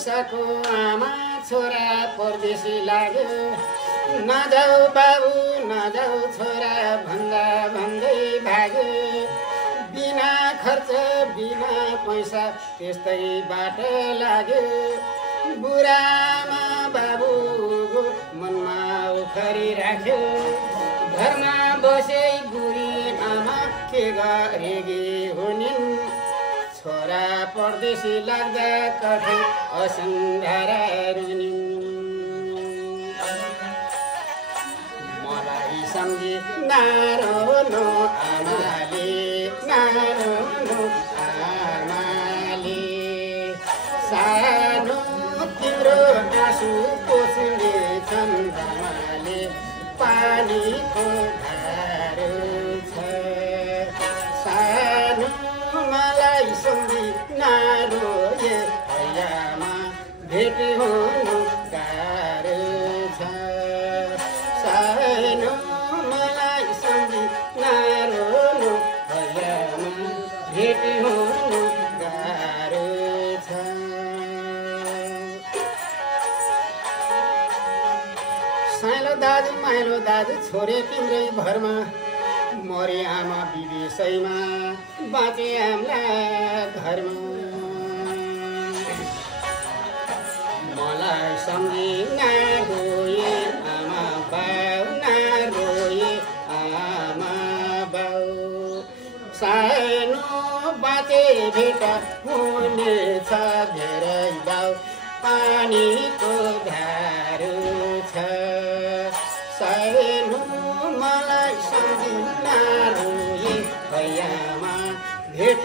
वर्षको आमा छोरा परदेशी लाग्यो नजाऊ बाबु नजाऊ छोरा भन्दा भन्दै भाग्यो बिना खर्च बिना पैसा त्यस्तै बाटो लाग्यो बुढामा बाबुको मनमा उखरी राख्यो घरमा बसे बुढी आमा के गरेकी हुनिन् छोरा परदेशी लाग्दा कठिन असङ्घारा रुनिन् मलाई सम्झी नारोनो आमाले नारोनो आमाले सानो तिम्रो आँसु पोछ्ने चन्द्रमाले पानीको धारो छ सानो मलाई सम्झी नारोए भैयामा भेट हुनु गाह्रो छ सानो मलाई सम्झी नारोनु भैयामा भेट हुनु गाह्रो छ सानो दाजु माइलो दाजु छोरे तिम्रै भरमा मरे आमा विदेशैमा बाँचे आमला घरमा मलाई सम्झी नगोए आमा बाउ नगोए आमा बाउ सानो बाँचे भेटा हुनेछ धेरै बाउ पानीको धारो छ सानो मलाई सम्झी नारोए भैयामा भेट